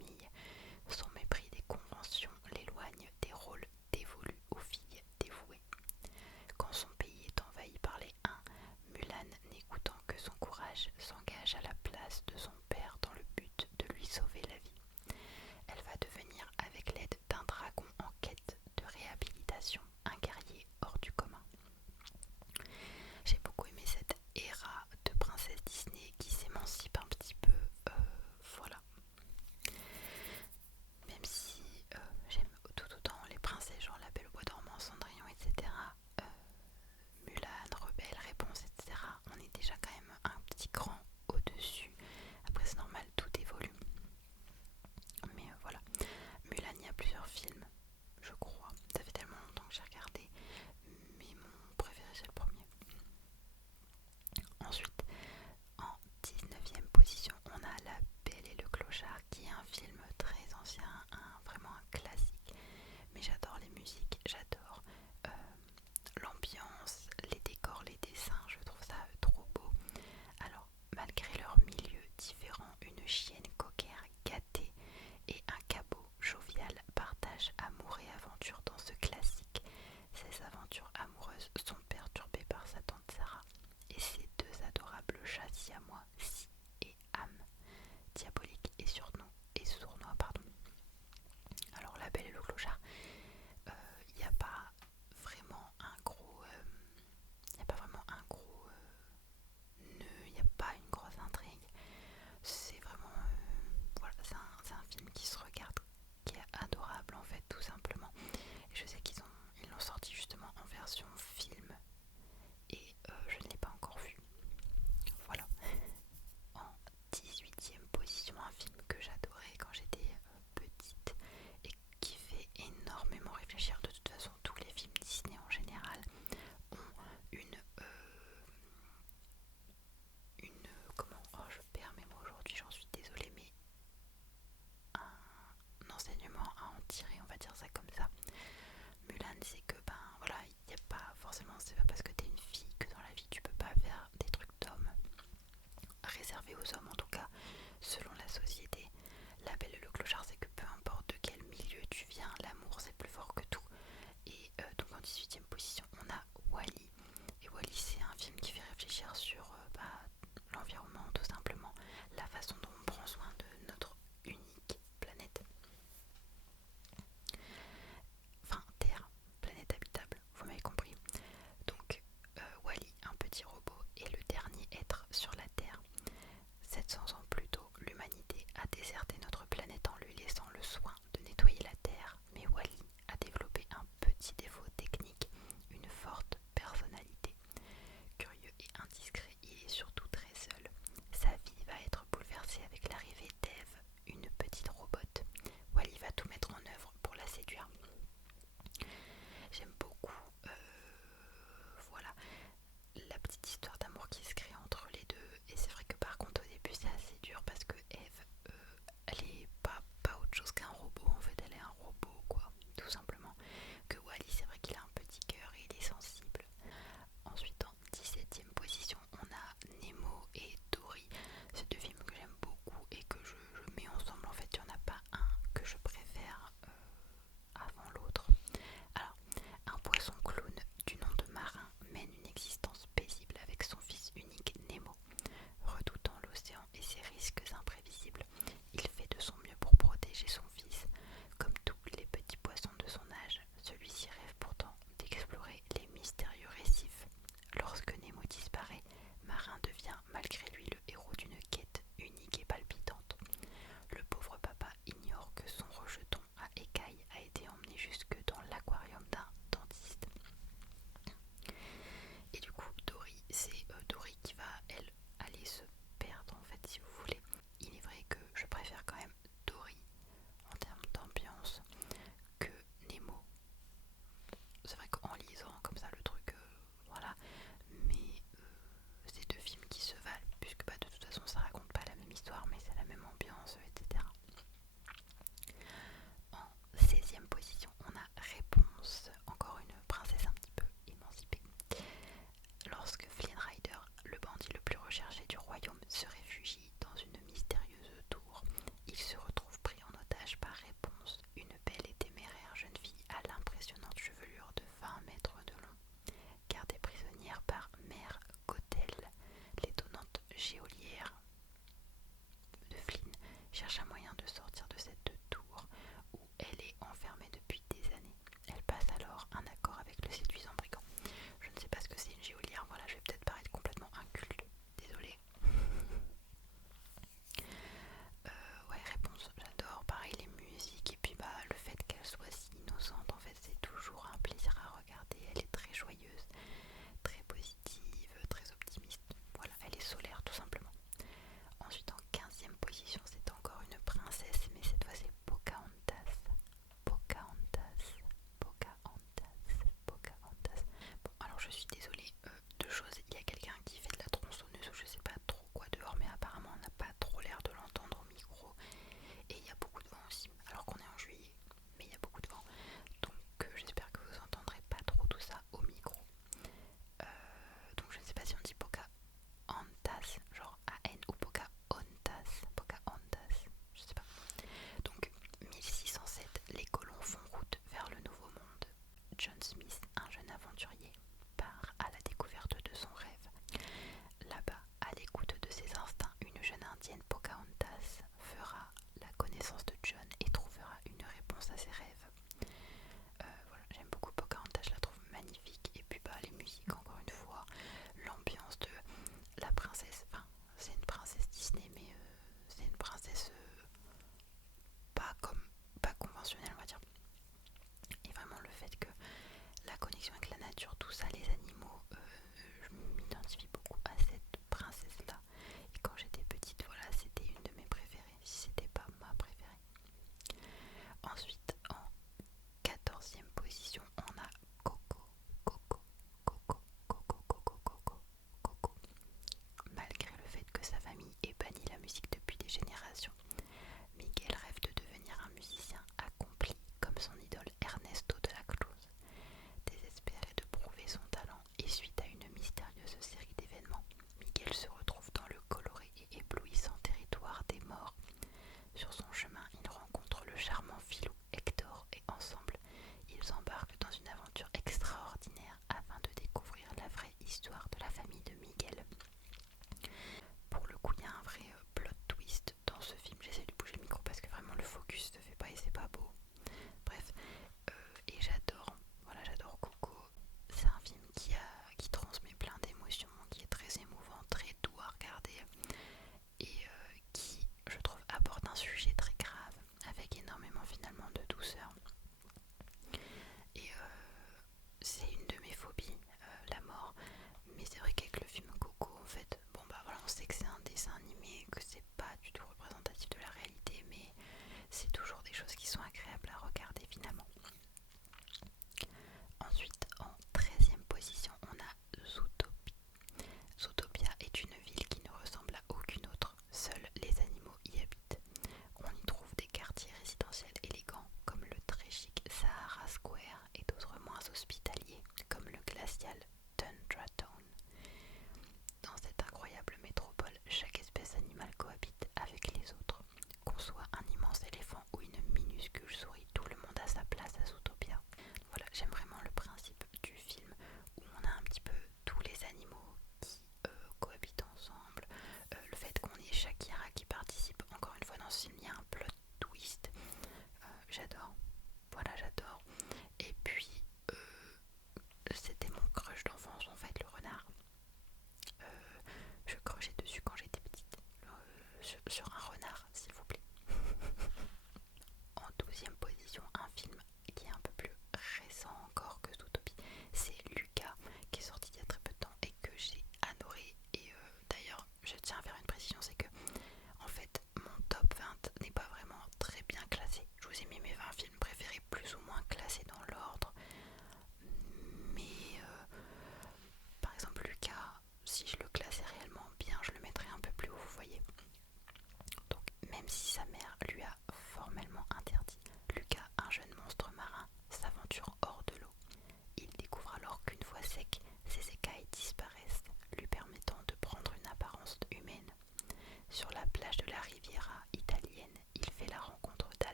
famille. Son mépris des conventions l'éloigne des rôles dévolus aux filles dévouées. Quand son pays est envahi par les Huns, Mulan, n'écoutant que son courage, s'engage à la place de son père dans le but de lui sauver la vie. Elle va devenir, avec l'aide d'un dragon en quête de réhabilitation, un guerrier hors du commun. J'ai beaucoup aimé cette ère de princesse Disney qui s'émancipe un petit peu, voilà. Même si j'aime tout autant les princesses, genre La Belle au Bois dormant, Cendrillon, etc. Mulan, Rebelle, Réponse, etc. On est déjà quand même un petit cran au-dessus. Après c'est normal, tout évolue. Mais voilà. Mulan, il y a plusieurs films, je crois. Ça fait tellement longtemps que j'ai regardé. Mais mon préféré c'est le premier. Ensuite, en 19e position, on a La Belle et le Clochard, qui est un film très ancien, vraiment un classique. Mais j'adore les musiques, j'adore l'ambiance, les décors, les dessins, je trouve ça trop beau. Alors, malgré leur milieu différent, une chienne coquère gâtée et un cabot jovial partagent amour et aventure dans ce classique. Ces aventures amoureuses sont perturbées par sa tante Sarah et ses deux adorables chats siamois, Si et Am, diaboliques et sournois, pardon. j'adore. Voilà, j'adore. Et puis, c'était mon crush d'enfance en fait, le renard. Je crochais dessus quand j'étais petite. Sur un renard, s'il vous plaît. En 12e position, un film qui est un peu plus récent encore que Zootopie, c'est Lucas, qui est sorti il y a très peu de temps et que j'ai adoré. Et d'ailleurs, je tiens à faire une précision, c'est que en fait, mon top 20 n'est pas vraiment très bien classé. Je vous ai mis mes 20 films préférés plus ou moins classés dans l'ordre. Mais par exemple, Lucas, si je le classais réellement bien, je le mettrais un peu plus haut, vous voyez.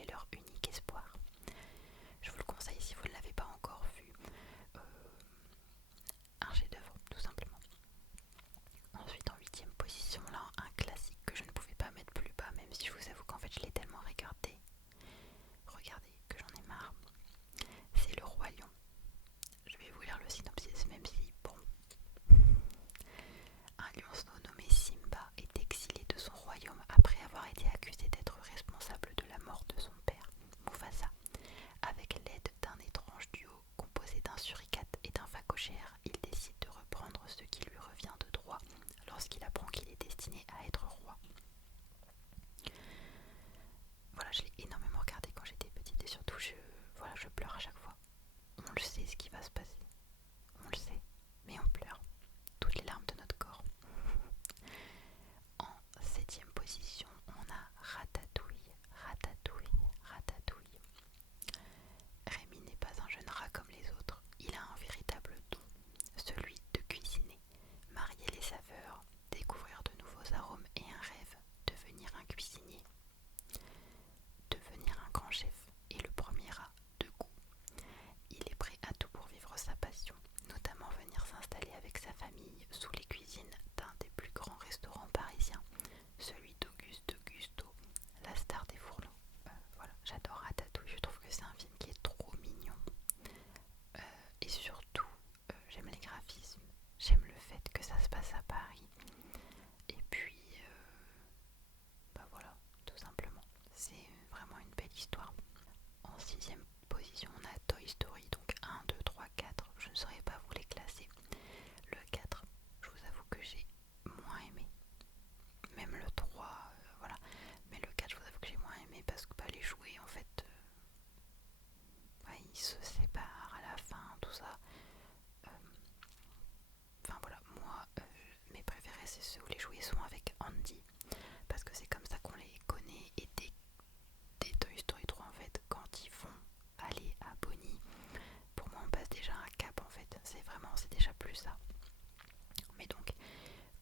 est leur unique espoir. Je vous le conseille si vous ne l'avez pas encore vu. Un chef-d'œuvre, tout simplement. Ensuite, en 8ème position, là, un classique que je ne pouvais pas mettre plus bas, même si je vous avoue qu'en fait je l'ai tellement regardé que j'en ai marre. C'est Le Roi Lion. Je vais vous lire le synopsis, même si, bon, un lionceau nommé Simba est exilé de son royaume après avoir été accusé d'être responsable de la mort de son père, Mufasa. Avec l'aide d'un étrange duo composé d'un suricate et d'un phacochère, il décide de reprendre ce qui lui revient de droit lorsqu'il apprend qu'il est destiné à être roi. Voilà, je l'ai énormément regardé quand j'étais petite et surtout je pleure à chaque fois. On le sait ce qui va se passer, on le sait, mais on pleure, toutes les larmes de notre corps. En 7ème position, on a Ratatouille. Rémi n'est pas un jeune rat comme les autres, il a un véritable don, celui de cuisiner, marier les saveurs, découvrir de nouveaux arômes et un rêve, devenir un cuisinier, devenir un grand chef et le premier rat de goût. Il est prêt à tout pour vivre sa passion, notamment venir s'installer avec sa famille sous les cuisines d'un des plus grands restaurants parisiens, celui d'Auguste Gusto, la star des fourneaux. Voilà, j'adore Ratatouille, je trouve que c'est un film qui est trop mignon. Et surtout, j'aime les graphismes, j'aime le fait que ça se passe à Paris. Et puis, bah voilà, tout simplement, c'est vraiment une belle histoire. En 6ème position, on a Toy Story, donc 1, 2, 3, 4, je ne saurais pas vous les classer. Le 4, je vous avoue que j'ai moins aimé. Même le 3, voilà. Mais le 4, je vous avoue que j'ai moins aimé parce que les jouets, en fait, ils se séparent à la fin, tout ça. Enfin voilà, moi, mes préférés, c'est ceux où les jouets sont avec Andy. Parce que c'est comme ça qu'on les connaît. Et des Toy Story 3, en fait, quand ils vont aller à Bonnie, pour moi, on passe déjà un cap, en fait. C'est déjà plus ça. Mais donc,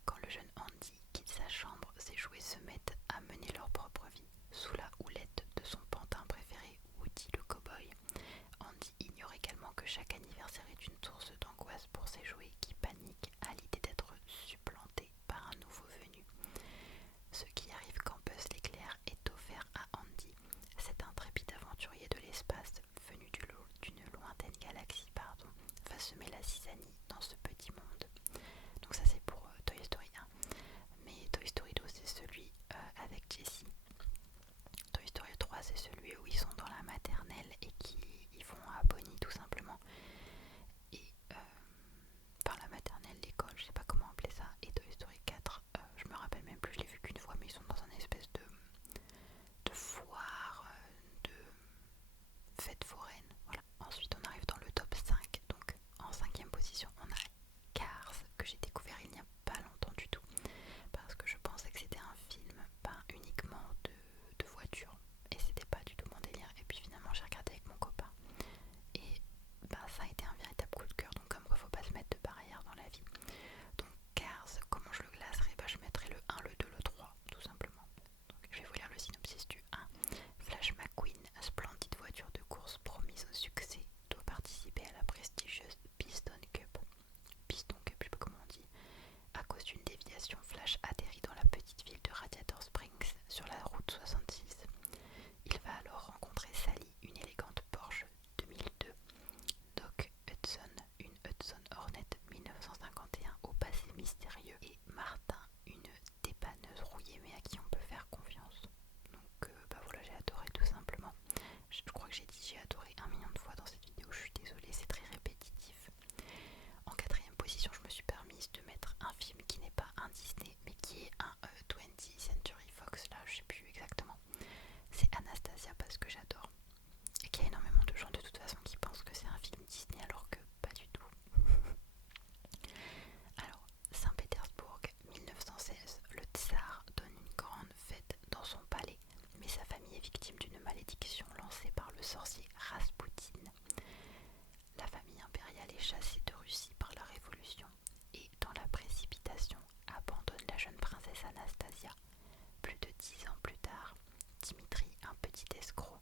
quand le jeune Andy quitte sa chambre, ses jouets se mettent à mener leur propre vie, sous la houlette de son pantin préféré, Woody le cow-boy. Andy ignore également que chaque anniversaire est une source d'angoisse pour ses jouets qui paniquent à l'idée d'être supplantés par un nouveau venu. Ce qui arrive quand Buzz l'éclair est offert à Andy, cet intrépide aventurier de l'espace venu d'une lointaine galaxie, va semer la zizanie dans ce petit monde. Donc ça c'est pour Toy Story 1. Mais Toy Story 2 c'est celui avec Jessie. Toy Story 3 c'est celui où ils sont dans la maternelle et ils vont à Bonnie tout simplement. Et par la maternelle, l'école, je sais pas comment appeler ça. Et Toy Story 4, je me rappelle même plus, je l'ai vu qu'une fois, mais ils sont dans un espèce de foire, de fête foraine. Voilà. Ensuite on arrive dans le top 5. Donc en 5ème position on a Cars, que j'ai découvert il n'y a pas longtemps du tout. Parce que je pensais que c'était un film pas uniquement de voiture. Et c'était pas du tout mon délire. Et puis finalement j'ai regardé avec mon copain. Et ça a été un véritable coup de cœur. Donc comme quoi faut pas se mettre de barrière dans la vie. Donc Cars, comment je le classerais? Je mettrais le 1, le 2, le 3 tout simplement. Donc je vais vous lire le synopsis du 1. Flash McQueen, splendide voiture de course promise au succès, doit participer à la prestigieuse Piston Cup. Piston Cup, je sais pas comment on dit. À cause d'une déviation, Flash atterrit dans la petite ville de Radiator Springs sur la route 66. Il va alors rencontrer Sally, une élégante Porsche 2002, Doc Hudson, une Hudson Hornet 1951 au passé mystérieux, et Martin, une dépanneuse rouillée mais à qui on peut faire confiance. Donc voilà, j'ai adoré tout simplement. Je crois que j'ai adoré 1 million de fois dans cette vidéo, je suis désolée, c'est très répétitif. En 4ème position, je me suis permise de mettre un film qui n'est pas un Disney mais qui est un 20th Century Fox, là je sais plus exactement. C'est Anastasia parce que j'adore. Et qu'il y a énormément de gens de toute façon qui pensent que c'est un film Disney alors que pas du tout. Alors, Saint-Pétersbourg, 1916, le tsar donne une grande fête dans son palais, mais sa famille est victime d'une malédiction lancée par le sorcier Raspoutine. La famille impériale est chassée de Russie par la Révolution et, dans la précipitation, abandonne la jeune princesse Anastasia. Plus de 10 ans plus tard, Dimitri, un petit escroc,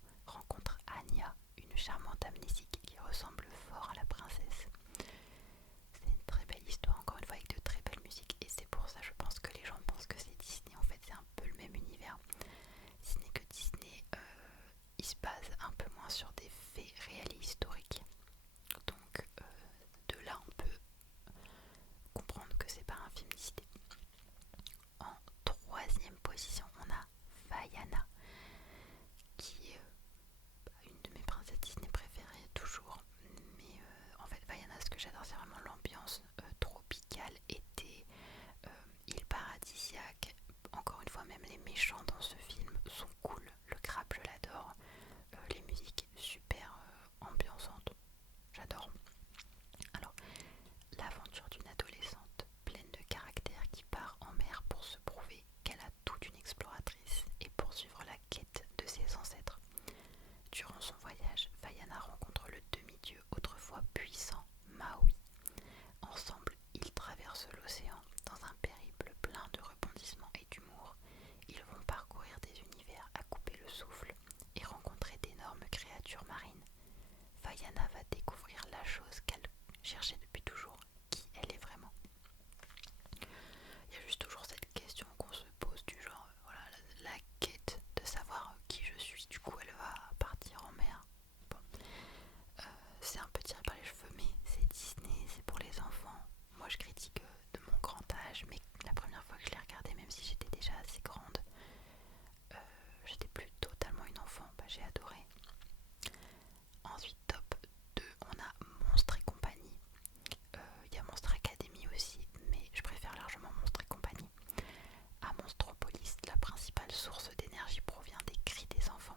l'énergie provient des cris des enfants.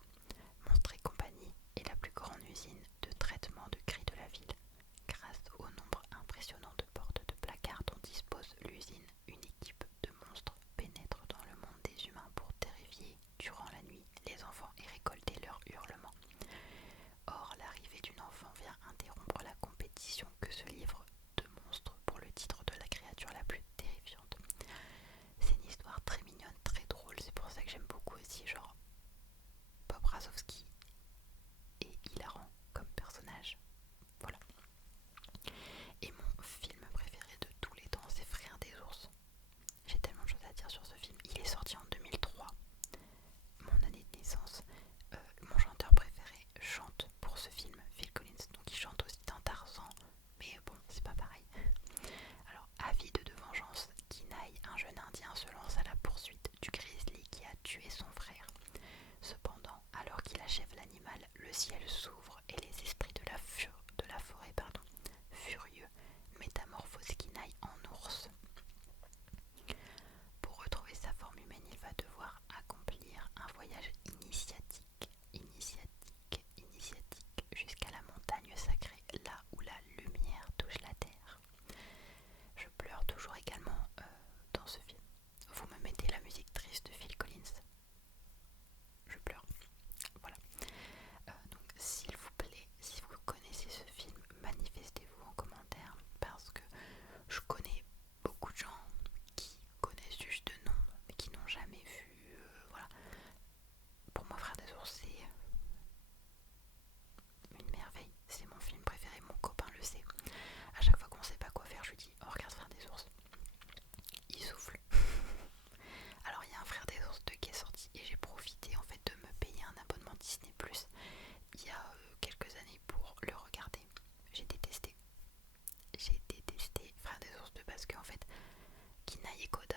Monstres et compagnie est la plus grande usine de traitement de cris de la ville. Grâce au nombre impressionnant de portes de placards dont dispose l'usine, une équipe de monstres pénètre dans le monde des humains pour terrifier durant la nuit les enfants et récolter leurs hurlements. Or, l'arrivée d'une enfant vient interrompre la compétition que se livre deux monstres pour le titre de la créature la plus terrifiante. C'est une histoire très mignonne, très drôle, c'est pour ça que j'aime beaucoup aussi, genre Bob Razowski est hilarant comme personnage. Voilà. Et mon film préféré de tous les temps, c'est Frères des ours. J'ai tellement de choses à dire sur ce film. Il est sorti en 2003, mon année de naissance. Mon chanteur préféré chante pour ce film, Phil Collins. Donc il chante aussi dans Tarzan, mais bon, c'est pas pareil. Alors, avide de vengeance, Kenai, un jeune indien, se lance à la poursuite du grizzly qui a tué son frère. Cependant, alors qu'il achève l'animal, le ciel s'ouvre et les esprits de la forêt, furieux, métamorphosent Kenai en ours. Pour retrouver sa forme humaine, il va devoir accomplir un voyage initiatique, jusqu'à la montagne sacrée, là où la lumière touche la terre. Je pleure toujours également dans ce film. Vous me mettez la musique triste de Phil Collins, je pleure. Voilà. Donc s'il vous plaît, si vous connaissez ce film, manifestez-vous en commentaire parce que je connais beaucoup de gens qui connaissent juste de nom mais qui n'ont jamais vu. Voilà. Pour moi, Frères des ours, c'est une merveille. C'est mon film préféré, mon copain le sait. À chaque fois qu'on sait pas quoi faire, je lui dis oh, regarde Frères des ours. Il souffle. Alors il y a un Frères des ours 2 qui est sorti et j'ai profité en fait de me payer un abonnement Disney Plus il y a quelques années pour le regarder. J'ai détesté Frères des ours 2 parce qu'en fait Kenai et Koda